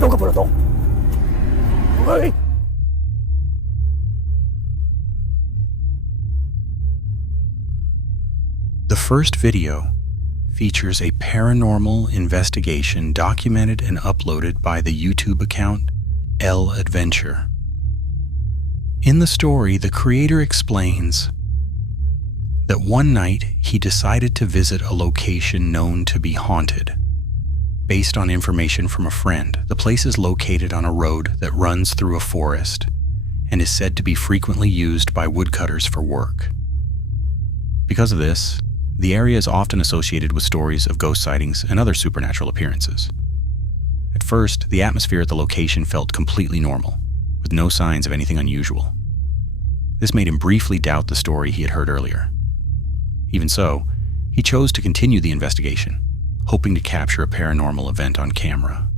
Đâu có to. Ơi. The first video features a paranormal investigation documented and uploaded by the YouTube account L Adventure. In the story, the creator explains that one night he decided to visit a location known to be haunted. Based on information from a friend, the place is located on a road that runs through a forest and is said to be frequently used by woodcutters for work. Because of this, the area is often associated with stories of ghost sightings and other supernatural appearances. At first, the atmosphere at the location felt completely normal, with no signs of anything unusual. This made him briefly doubt the story he had heard earlier. Even so, he chose to continue the investigation, hoping to capture a paranormal event on camera.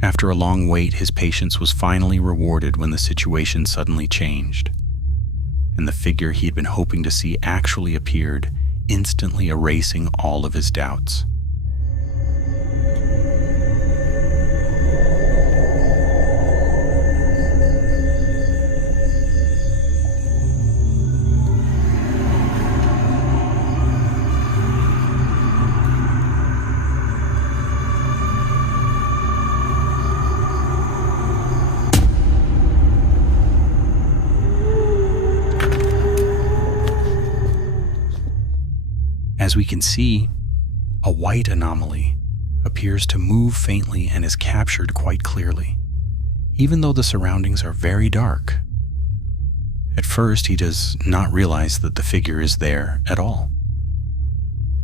After a long wait, his patience was finally rewarded when the situation suddenly changed, and the figure he had been hoping to see actually appeared, instantly erasing all of his doubts. As we can see, a white anomaly appears to move faintly and is captured quite clearly, even though the surroundings are very dark. At first, he does not realize that the figure is there at all.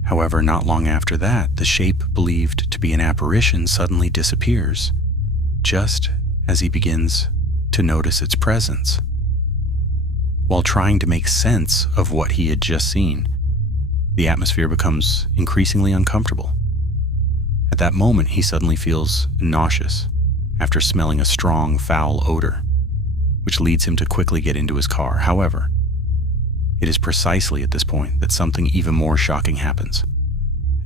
However, not long after that, the shape believed to be an apparition suddenly disappears, just as he begins to notice its presence. While trying to make sense of what he had just seen, the atmosphere becomes increasingly uncomfortable. At that moment, he suddenly feels nauseous after smelling a strong, foul odor, which leads him to quickly get into his car. However, it is precisely at this point that something even more shocking happens,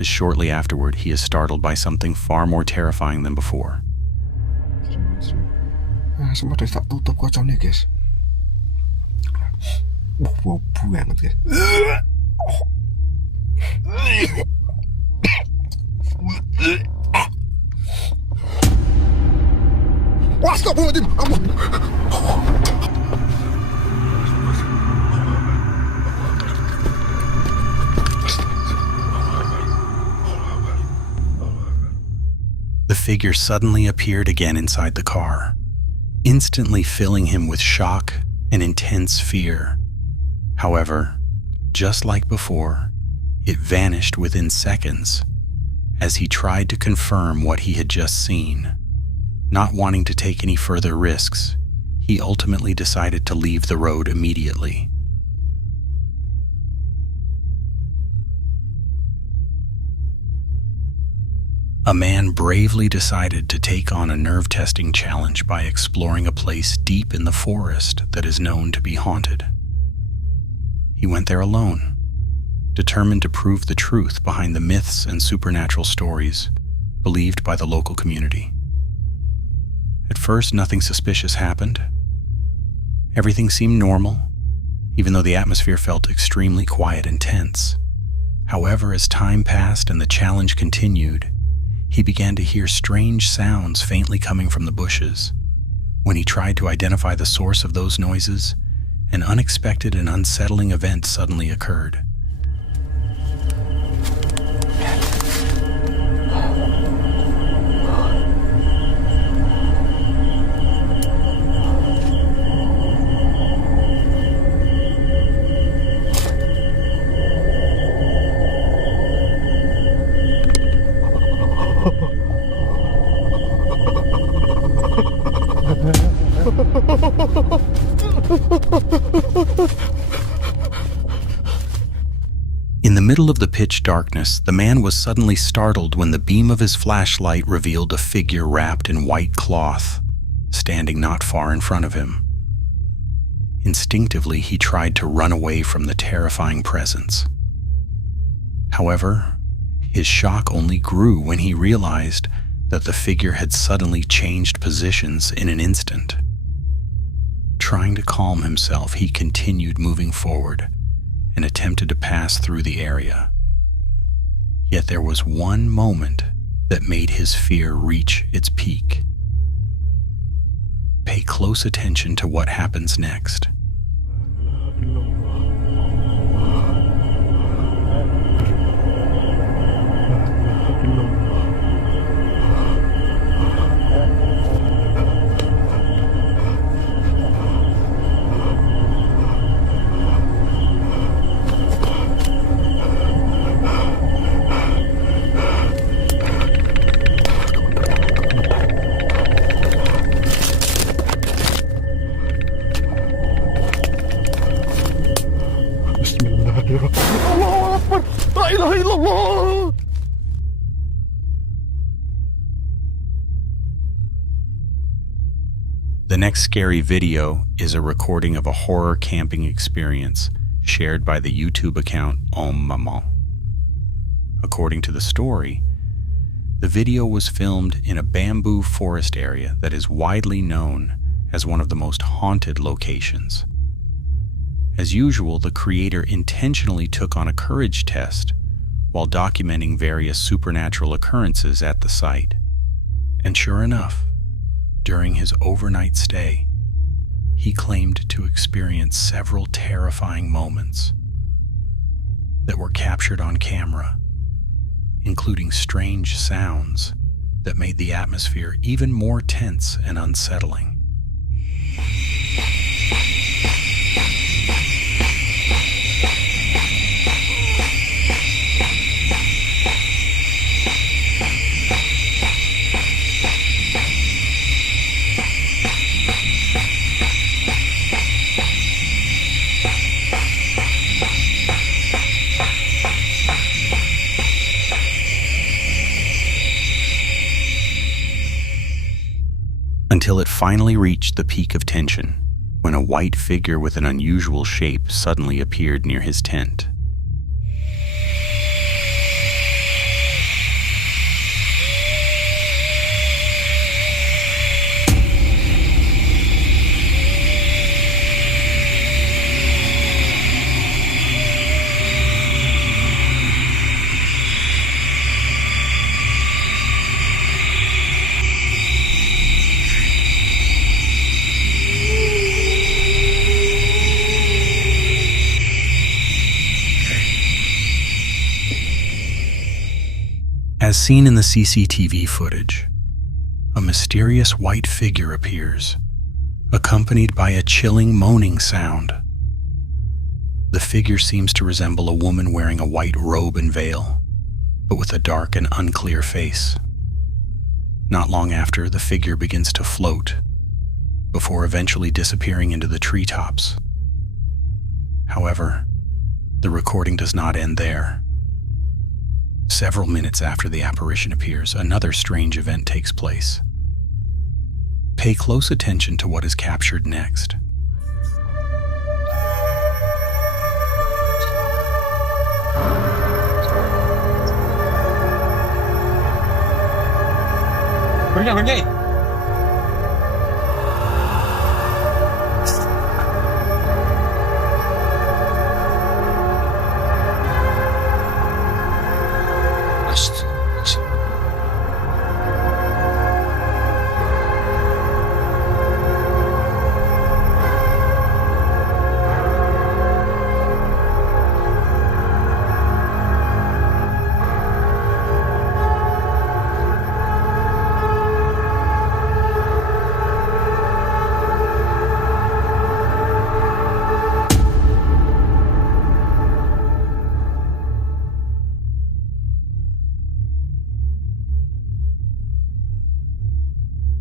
as shortly afterward he is startled by something far more terrifying than before. Semua tak tutup kacau ni, guys. Wow, banget, guys. Astagfirullahaladzim. The figure suddenly appeared again inside the car, instantly filling him with shock and intense fear. However, just like before, it vanished within seconds as he tried to confirm what he had just seen. Not wanting to take any further risks, he ultimately decided to leave the road immediately. A man bravely decided to take on a nerve testing challenge by exploring a place deep in the forest that is known to be haunted. He went there alone, determined to prove the truth behind the myths and supernatural stories believed by the local community. At first, nothing suspicious happened. Everything seemed normal, even though the atmosphere felt extremely quiet and tense. However, as time passed and the challenge continued, he began to hear strange sounds faintly coming from the bushes. When he tried to identify the source of those noises, an unexpected and unsettling event suddenly occurred. In the middle of the pitch darkness, the man was suddenly startled when the beam of his flashlight revealed a figure wrapped in white cloth, standing not far in front of him. Instinctively, he tried to run away from the terrifying presence. However, his shock only grew when he realized that the figure had suddenly changed positions in an instant. Trying to calm himself, he continued moving forward and attempted to pass through the area. Yet there was one moment that made his fear reach its peak. Pay close attention to what happens next. Allahu Akbar. La ilaha illallah. The next scary video is a recording of a horror camping experience shared by the YouTube account Maman. According to the story, the video was filmed in a bamboo forest area that is widely known as one of the most haunted locations. As usual, the creator intentionally took on a courage test while documenting various supernatural occurrences at the site. And sure enough, during his overnight stay, he claimed to experience several terrifying moments that were captured on camera, including strange sounds that made the atmosphere even more tense and unsettling. Until it finally reached the peak of tension, when a white figure with an unusual shape suddenly appeared near his tent. As seen in the CCTV footage, a mysterious white figure appears, accompanied by a chilling moaning sound. The figure seems to resemble a woman wearing a white robe and veil, but with a dark and unclear face. Not long after, the figure begins to float, before eventually disappearing into the treetops. However, the recording does not end there. Several minutes after the apparition appears, another strange event takes place. Pay close attention to what is captured next. Pergi.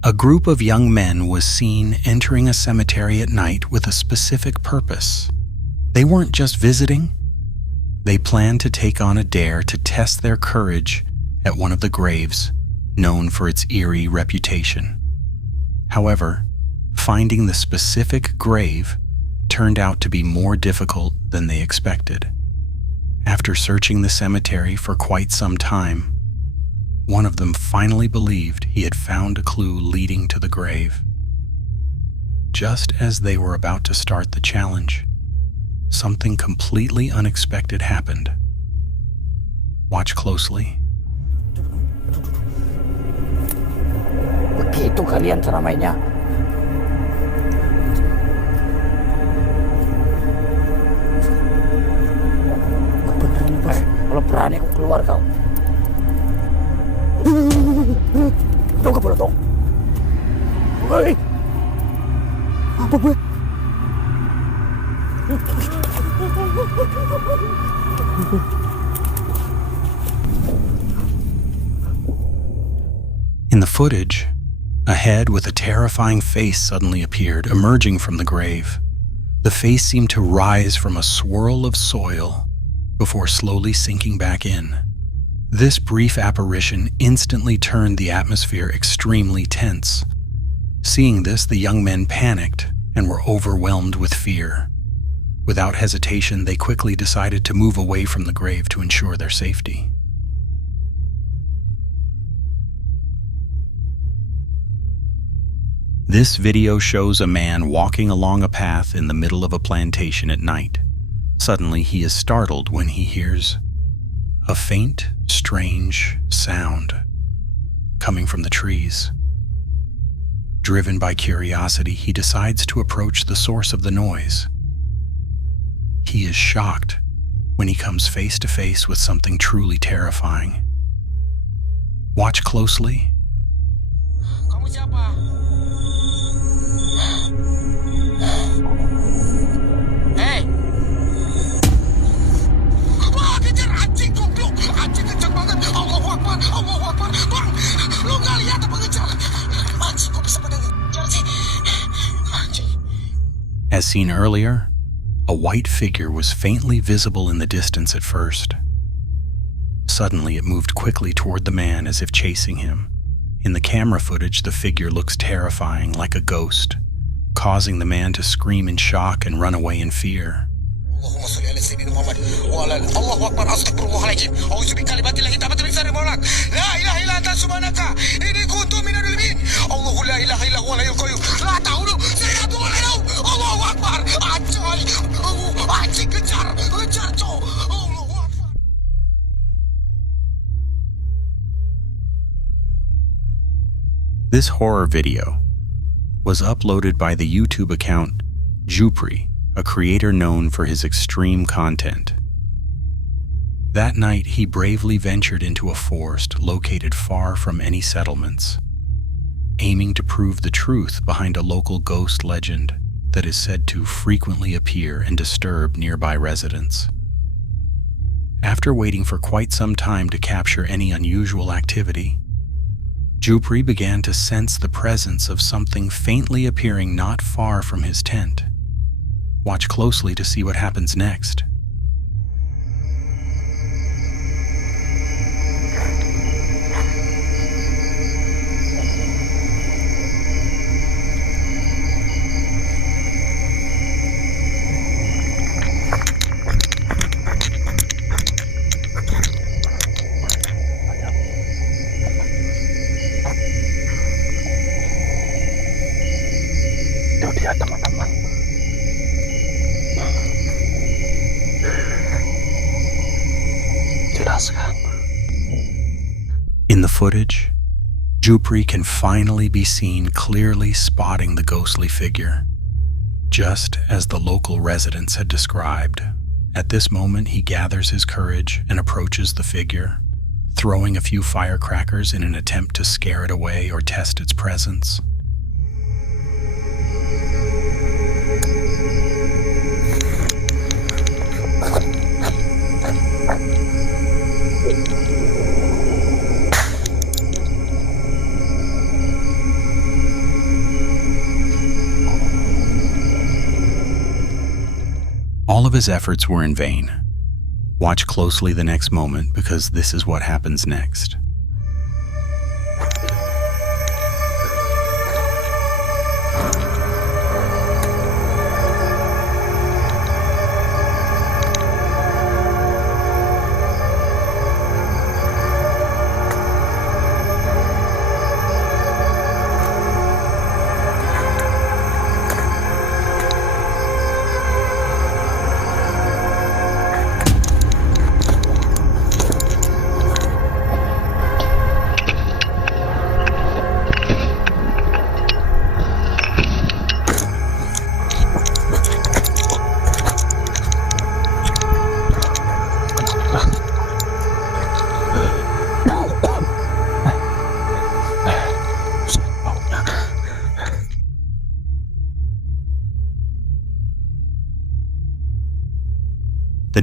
A group of young men was seen entering a cemetery at night with a specific purpose. They weren't just visiting. They planned to take on a dare to test their courage at one of the graves, known for its eerie reputation. However, finding the specific grave turned out to be more difficult than they expected. After searching the cemetery for quite some time, One of them finally believed he had found a clue leading to the grave. Just as they were about to start the challenge, something completely unexpected happened. Watch closely. Begitu kalian cara mainnya. Bener nih bos, kalau berani aku keluar kau. Tunggu boleh dong. Hei, apa gue? In the footage, a head with a terrifying face suddenly appeared, emerging from the grave. The face seemed to rise from a swirl of soil before slowly sinking back in. This brief apparition instantly turned the atmosphere extremely tense. Seeing this, the young men panicked and were overwhelmed with fear. Without hesitation, they quickly decided to move away from the grave to ensure their safety. This video shows a man walking along a path in the middle of a plantation at night. Suddenly, he is startled when he hears a faint, strange sound coming from the trees. Driven by curiosity, he decides to approach the source of the noise. He is shocked when he comes face to face with something truly terrifying. Watch closely. Kamu siapa? Hei! Wah, kejar anjing goblok! Anjing kencang banget! Allahu Akbar! Allahu Akbar! Bang! Lu nggak lihat apa ngejar? Anjing, kok bisa pada ngejar sih? Anjing. As seen earlier, a white figure was faintly visible in the distance at first. Suddenly, it moved quickly toward the man as if chasing him. In the camera footage, the figure looks terrifying, like a ghost, causing the man to scream in shock and run away in fear. Allahumma salli ala sayyidina Muhammad wa ala Allahu Akbar, astaghfirullahaladzim. A'udzu bikalimatillahi tammati min syarri ma khalaq. La ilaha illa anta subhanaka inni kuntu minadh dhalimin. Allahu la ilaha illa huwal hayyul qayyum. La ta'khudhuhu sinatun wa la nawm. Allahu Akbar. Anjing kejar cow. Allahu Akbar. This horror video was uploaded by the YouTube account Jupri, a creator known for his extreme content. That night, he bravely ventured into a forest located far from any settlements, aiming to prove the truth behind a local ghost legend that is said to frequently appear and disturb nearby residents. After waiting for quite some time to capture any unusual activity, Jupri began to sense the presence of something faintly appearing not far from his tent. Watch closely to see what happens next. Itu dia teman-teman. Jelaskan. In the footage, Jupri can finally be seen clearly spotting the ghostly figure, just as the local residents had described. At this moment, he gathers his courage and approaches the figure, throwing a few firecrackers in an attempt to scare it away or test its presence. All of his efforts were in vain. Watch closely the next moment, because this is what happens next.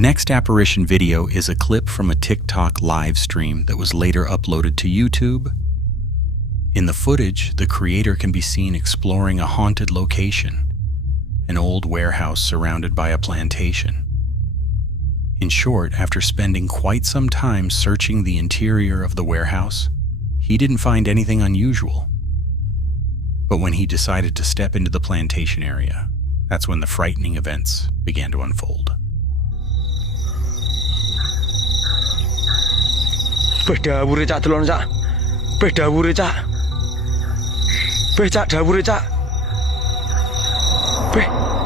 next apparition video is a clip from a TikTok live stream that was later uploaded to YouTube. In the footage, the creator can be seen exploring a haunted location, an old warehouse surrounded by a plantation. In short, after spending quite some time searching the interior of the warehouse, he didn't find anything unusual. But when he decided to step into the plantation area, that's when the frightening events began to unfold. Beh dawure cak delon cak. Beh dawure cak. Beh cak dawure cak.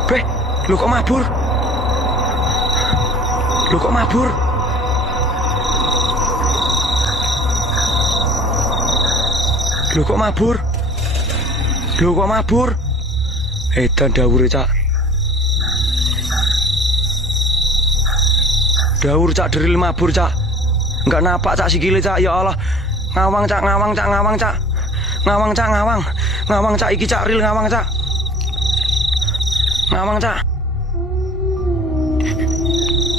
Beh, lu kok mabur? Lu kok mabur? Lu kok mabur? Lu kok mabur? Edan dawure cak. Dawur cak deril mabur cak. Enggak napak cak sikile cak, ya Allah. Ngawang cak, ngawang cak, ngawang cak. Ngawang cak, ngawang. Ngawang cak iki cak ril ngawang cak. Ngawang cak.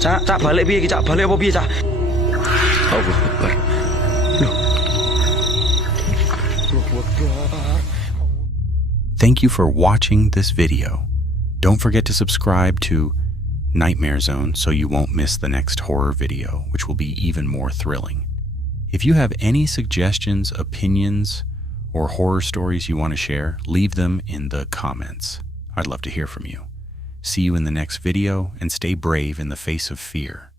Cak balik piye iki cak? Balik apa piye cak? Allahu Akbar. Loh. Allahu Akbar. Thank you for watching this video. Don't forget to subscribe to Nightmare Zone so you won't miss the next horror video, which will be even more thrilling. If you have any suggestions, opinions, or horror stories you want to share, leave them in the comments. I'd love to hear from you. See you in the next video, and stay brave in the face of fear.